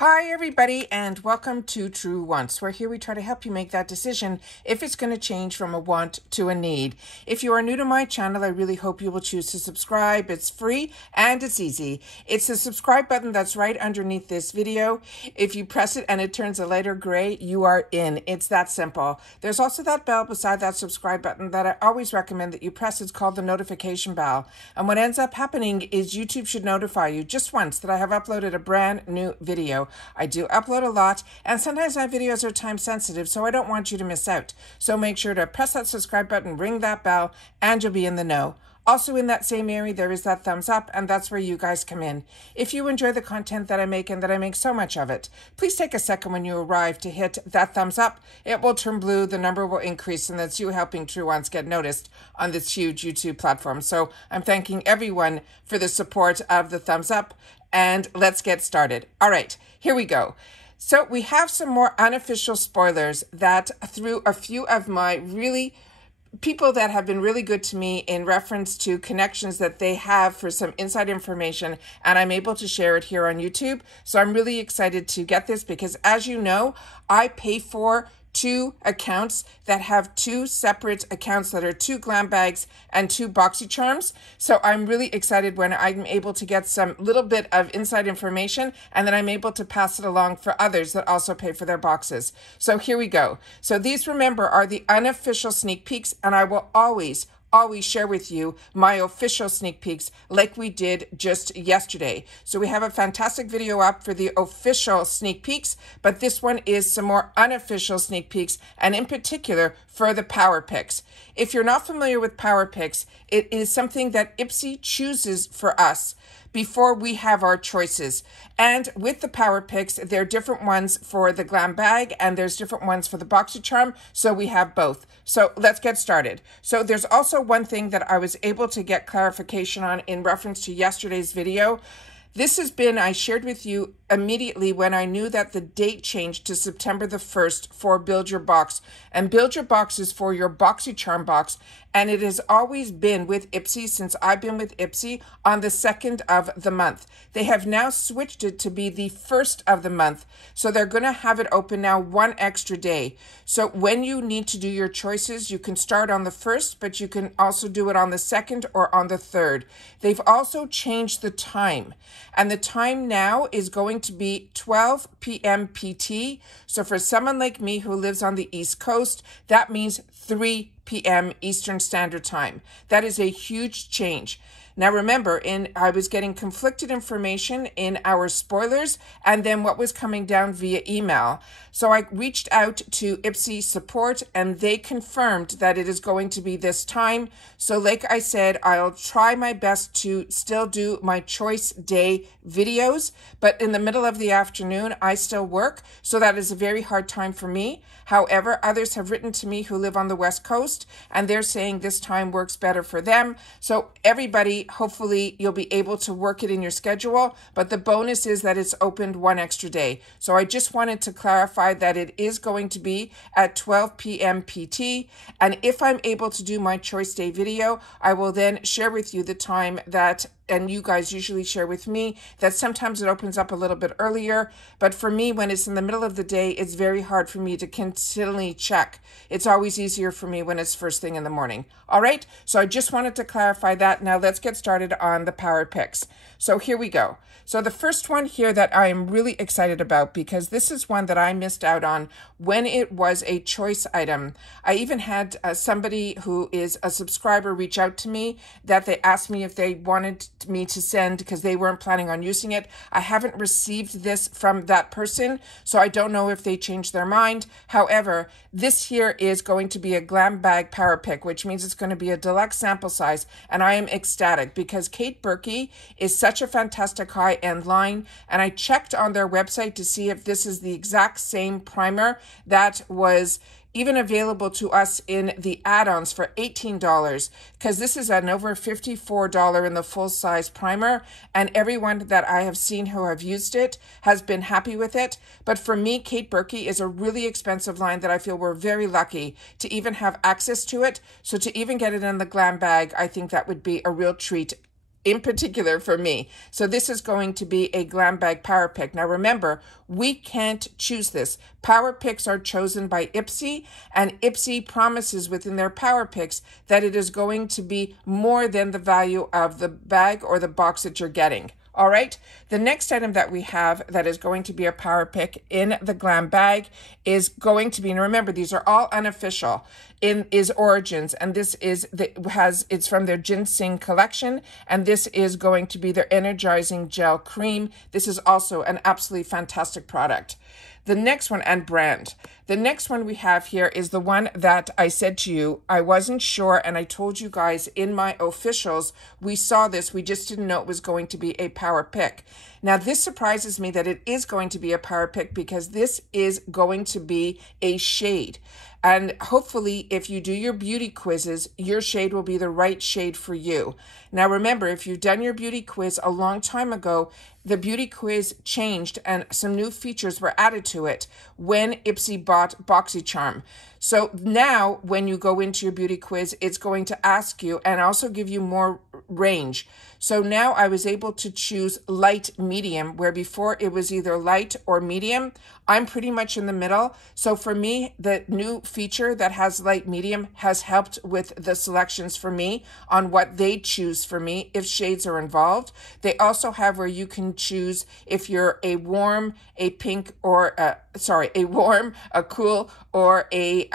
Hi everybody and welcome to True Wants, where here we try to help you make that decision if it's going to change from a want to a need. If you are new to my channel, I really hope you will choose to subscribe. It's free and it's easy. It's the subscribe button that's right underneath this video. If you press it and it turns a lighter gray, you are in. It's that simple. There's also that bell beside that subscribe button that I always recommend that you press. It's called the notification bell. And what ends up happening is YouTube should notify you just once that I have uploaded a brand new video. I do upload a lot, and sometimes my videos are time sensitive, so I don't want you to miss out. So make sure to press that subscribe button, ring that bell, and you'll be in the know. Also in that same area, there is that thumbs up, and that's where you guys come in. If you enjoy the content that I make and that I make so much of it, please take a second when you arrive to hit that thumbs up. It will turn blue, the number will increase, and that's you helping True Ones get noticed on this huge YouTube platform. So I'm thanking everyone for the support of the thumbs up, and let's get started. All right, here we go. So we have some more unofficial spoilers that through a few of my people that have been really good to me in reference to connections that they have for some inside information, and I'm able to share it here on YouTube. So I'm really excited to get this because, as you know, I pay for two accounts that have two separate accounts that are two GlamBags and two Boxycharms. So I'm really excited when I'm able to get some little bit of inside information, and then I'm able to pass it along for others that also pay for their boxes. So here we go. So these, remember, are the unofficial sneak peeks, and I will always share with you my official sneak peeks like we did just yesterday. So we have a fantastic video up for the official sneak peeks, but this one is some more unofficial sneak peeks, and in particular for the Power Picks. If you're not familiar with Power Picks, it is something that IPSY chooses for us before we have our choices. And with the Power Picks, there are different ones for the GlamBag and there's different ones for the Boxycharm, so we have both. So let's get started. So there's also one thing that I was able to get clarification on in reference to yesterday's video. This has been, I shared with you immediately when I knew that the date changed to September the 1st for Build Your Box. And Build Your Box is for your Boxycharm box. And it has always been with IPSY, since I've been with IPSY, on the 2nd of the month. They have now switched it to be the 1st of the month. So they're going to have it open now one extra day. So when you need to do your choices, you can start on the 1st, but you can also do it on the 2nd or on the 3rd. They've also changed the time. And the time now is going to be 12 p.m. PT. So for someone like me who lives on the East Coast, that means 3 p.m. Eastern Standard Time. That is a huge change. Now remember, I was getting conflicted information in our spoilers and then what was coming down via email. So I reached out to IPSY support and they confirmed that it is going to be this time. So like I said, I'll try my best to still do my choice day videos, but in the middle of the afternoon, I still work. So that is a very hard time for me. However, others have written to me who live on the West Coast and they're saying this time works better for them. So everybody, hopefully you'll be able to work it in your schedule, but the bonus is that it's opened one extra day. So I just wanted to clarify that it is going to be at 12 p.m. PT. And if I'm able to do my choice day video, I will then share with you the time that, and you guys usually share with me, that sometimes it opens up a little bit earlier. But for me, when it's in the middle of the day, it's very hard for me to continually check. It's always easier for me when it's first thing in the morning. All right, so I just wanted to clarify that. Now let's get started on the Power Picks. So here we go. So the first one here that I am really excited about, because this is one that I missed out on when it was a choice item. I even had somebody who is a subscriber reach out to me that they asked me if they wanted me to send because they weren't planning on using it. I haven't received this from that person, so I don't know if they changed their mind. However, this here is going to be a GlamBag Power Pick, which means it's going to be a deluxe sample size, and I am ecstatic because Kate Berkey is such a fantastic high-end line, and I checked on their website to see if this is the exact same primer that was even available to us in the add-ons for $18, because this is an over $54 in the full-size primer, and everyone that I have seen who have used it has been happy with it. But for me, Kate Berkey is a really expensive line that I feel we're very lucky to even have access to it. So to even get it in the GlamBag, I think that would be a real treat in particular for me. So this is going to be a GlamBag Power Pick. Now remember, we can't choose this. Power Picks are chosen by IPSY, and IPSY promises within their Power Picks that it is going to be more than the value of the bag or the box that you're getting. All right, the next item that we have that is going to be a power pick in the GlamBag is going to be, and remember, these are all unofficial, is Origins, and this is it's from their ginseng collection, and this is going to be their energizing gel cream. This is also an absolutely fantastic product. The next one, and brand. The next one we have here is the one that I said to you, I wasn't sure, and I told you guys in my officials, we saw this, we just didn't know it was going to be a power pick. Now, this surprises me that it is going to be a power pick because this is going to be a shade. And hopefully, if you do your beauty quizzes, your shade will be the right shade for you. Now, remember, if you've done your beauty quiz a long time ago, the beauty quiz changed and some new features were added to it when IPSY bought Boxycharm. So now when you go into your beauty quiz, it's going to ask you and also give you more range. So now I was able to choose light medium, where before it was either light or medium. I'm pretty much in the middle. So for me, the new feature that has light medium has helped with the selections for me on what they choose for me if shades are involved. They also have where you can choose if you're a warm, a pink, or a warm, a cool, or a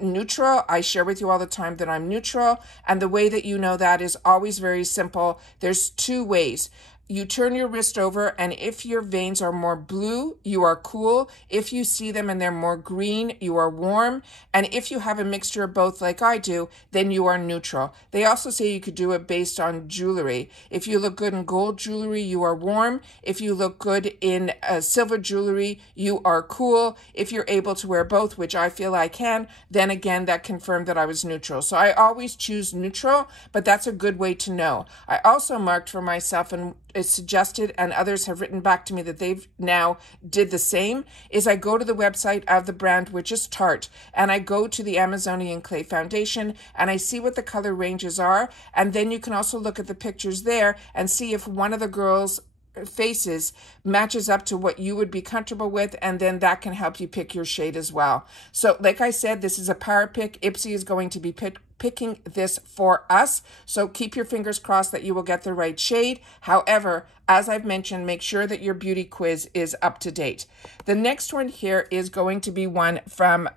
neutral. I share with you all the time that I'm neutral. And the way that you know that is always very simple. There's two ways. You turn your wrist over, and if your veins are more blue, you are cool. If you see them and they're more green, you are warm. And if you have a mixture of both like I do, then you are neutral. They also say you could do it based on jewelry. If you look good in gold jewelry, you are warm. If you look good in silver jewelry, you are cool. If you're able to wear both, which I feel I can, then again, that confirmed that I was neutral. So I always choose neutral, but that's a good way to know. I also marked for myself, and is suggested, and others have written back to me that they've now did the same, is I go to the website of the brand, which is Tarte, and I go to the Amazonian Clay Foundation, and I see what the color ranges are, and then you can also look at the pictures there and see if one of the girls' faces matches up to what you would be comfortable with, and then that can help you pick your shade as well. So like I said, this is a power pick. IPSY is going to be picking this for us, so keep your fingers crossed that you will get the right shade. However, as I've mentioned, make sure that your beauty quiz is up to date. The next one here is going to be one from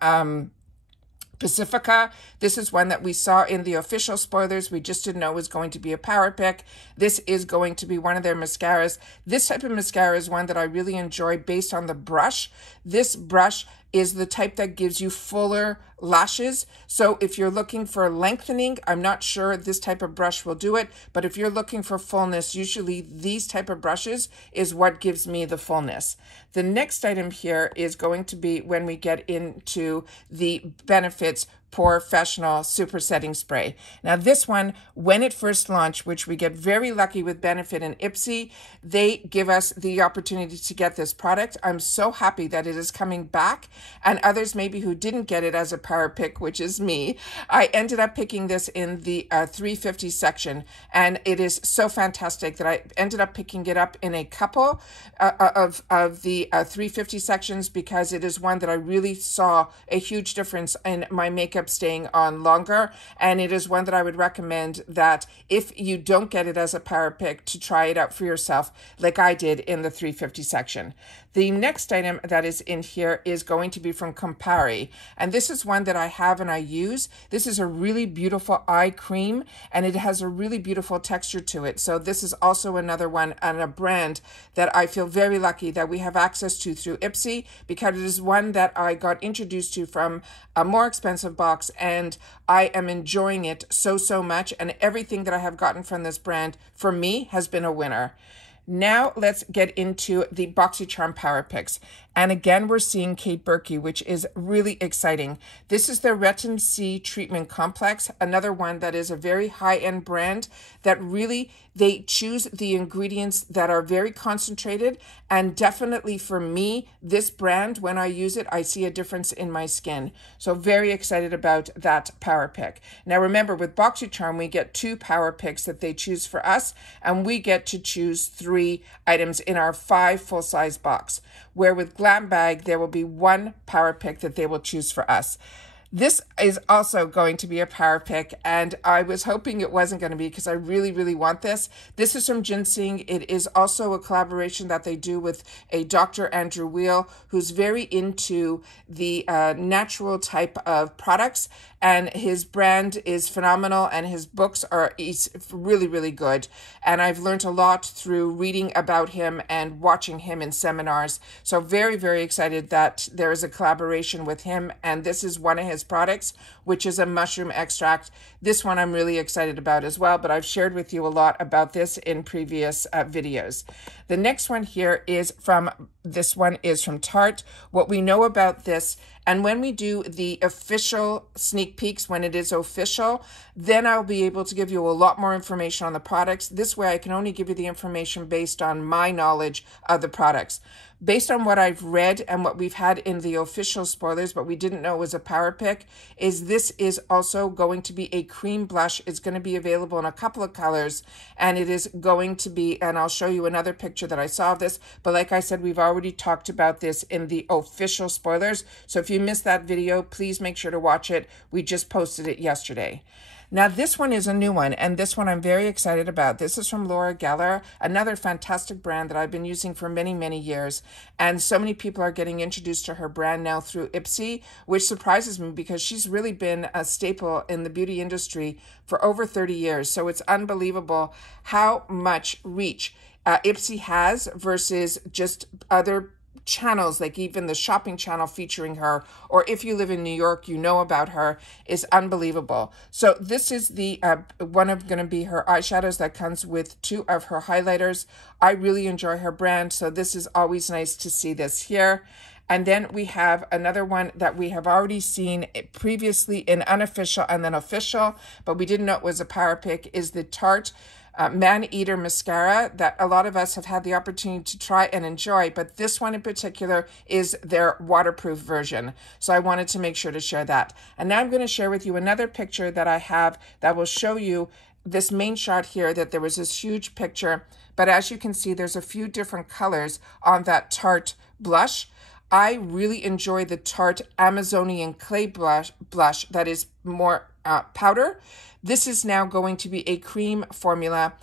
Pacifica. This is one that we saw in the official spoilers. We just didn't know it was going to be a power pick. This is going to be one of their mascaras. This type of mascara is one that I really enjoy based on the brush. This brush is the type that gives you fuller lashes. So if you're looking for lengthening, I'm not sure this type of brush will do it, but if you're looking for fullness, usually these type of brushes is what gives me the fullness. The next item here is going to be when we get into the Benefits Professional Super Setting Spray. Now this one, when it first launched, which we get very lucky with Benefit and IPSY, they give us the opportunity to get this product. I'm so happy that it is coming back, and others maybe who didn't get it as a power pick, which is me, I ended up picking this in the 350 section, and it is so fantastic that I ended up picking it up in a couple of the 350 sections because it is one that I really saw a huge difference in my makeup staying on longer, and it is one that I would recommend that if you don't get it as a power pick, to try it out for yourself like I did in the 350 section. The next item that is in here is going to be from Campari, and this is one that I have and I use. This is a really beautiful eye cream, and it has a really beautiful texture to it. So this is also another one and a brand that I feel very lucky that we have access to through IPSY, because it is one that I got introduced to from a more expensive box, and I am enjoying it so much, and everything that I have gotten from this brand for me has been a winner. Now let's get into the Boxycharm Power Picks. And again, we're seeing Kate Berkey, which is really exciting. This is the Retin C Treatment Complex, another one that is a very high-end brand that really, They choose the ingredients that are very concentrated, and definitely for me, this brand, when I use it, I see a difference in my skin. So very excited about that power pick. Now remember, with Boxycharm, we get 2 power picks that they choose for us, and we get to choose 3 items in our 5 full-size box, where with GlamBag, there will be 1 power pick that they will choose for us. This is also going to be a power pick, and I was hoping it wasn't going to be because I really, really want this. This is from Ginseng. It is also a collaboration that they do with a Dr. Andrew Weil, who's very into the natural type of products, and his brand is phenomenal, and his books are really, really good. And I've learned a lot through reading about him and watching him in seminars. So very, very excited that there is a collaboration with him, and this is one of his products, which is a mushroom extract. This one I'm really excited about as well, but I've shared with you a lot about this in previous videos. The next one here is from Tarte. What we know about this, and when we do the official sneak peeks, when it is official, then I'll be able to give you a lot more information on the products. This way I can only give you the information based on my knowledge of the products. Based on what I've read and what we've had in the official spoilers, but we didn't know was a power pick, is this is also going to be a cream blush. It's going to be available in a couple of colors, and it is going to be, and I'll show you another picture that I saw of this, but like I said, we've already talked about this in the official spoilers. So if you missed that video, please make sure to watch it. We just posted it yesterday. Now, this one is a new one, and this one I'm very excited about. This is from Laura Geller, another fantastic brand that I've been using for many, many years. And so many people are getting introduced to her brand now through IPSY, which surprises me because she's really been a staple in the beauty industry for over 30 years. So it's unbelievable how much reach IPSY has versus just other channels, like even the shopping channel featuring her, or if you live in New York, you know about her, is unbelievable. So this is the one of going to be her eyeshadows that comes with 2 of her highlighters. I really enjoy her brand, so this is always nice to see this here. And then we have another one that we have already seen previously in unofficial and then official, but we didn't know it was a power pick, is the Tarte Man-Eater mascara that a lot of us have had the opportunity to try and enjoy, but this one in particular is their waterproof version. So I wanted to make sure to share that. And now I'm going to share with you another picture that I have that will show you this main shot here, that there was this huge picture, but as you can see, there's a few different colors on that Tarte blush. I really enjoy the Tarte Amazonian Clay blush that is more powder. This is now going to be a cream formula,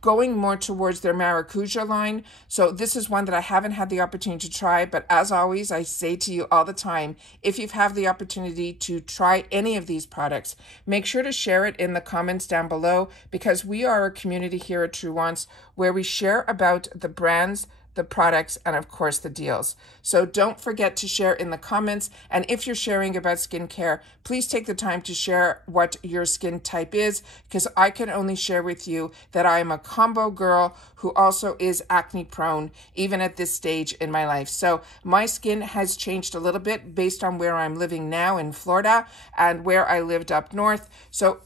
going more towards their Maracuja line. So this is one that I haven't had the opportunity to try, but as always, I say to you all the time, if you have the opportunity to try any of these products, make sure to share it in the comments down below, because we are a community here at True Wants where we share about the brands, the products, and of course the deals. So don't forget to share in the comments. And if you're sharing about skincare, please take the time to share what your skin type is, because I can only share with you that I am a combo girl who also is acne prone, even at this stage in my life. So my skin has changed a little bit based on where I'm living now in Florida and where I lived up north. So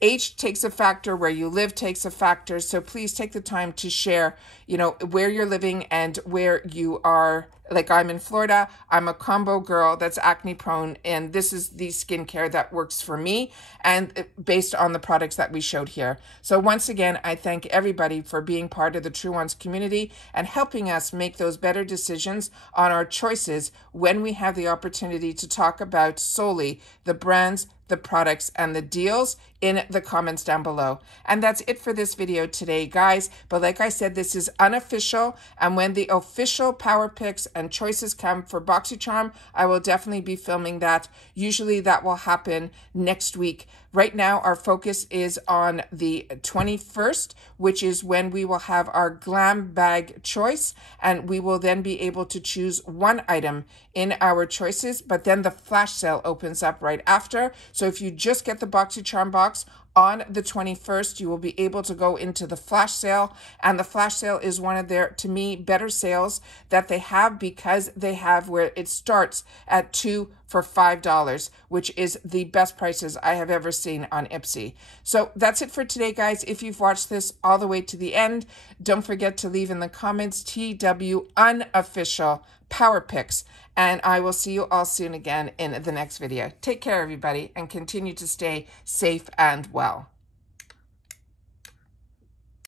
age takes a factor, where you live takes a factor. So please take the time to share, where you're living and where you are. Like I'm in Florida, I'm a combo girl that's acne prone, and this is the skincare that works for me and based on the products that we showed here. So once again, I thank everybody for being part of the True Ones community and helping us make those better decisions on our choices when we have the opportunity to talk about solely the brands, the products, and the deals in the comments down below. And that's it for this video today, guys. But like I said, this is unofficial, and when the official power picks and choices come for Boxycharm, I will definitely be filming that. Usually that will happen next week. Right now, our focus is on the 21st, which is when we will have our GlamBag choice, and we will then be able to choose one item in our choices, but then the flash sale opens up right after. So if you just get the Boxycharm box, On the 21st, you will be able to go into the flash sale, and the flash sale is one of their, to me, better sales that they have, because they have where it starts at 2 for $5, which is the best prices I have ever seen on IPSY. So that's it for today, guys. If you've watched this all the way to the end, don't forget to leave in the comments TW unofficial power picks, and I will see you all soon again in the next video. Take care, everybody, and continue to stay safe and well.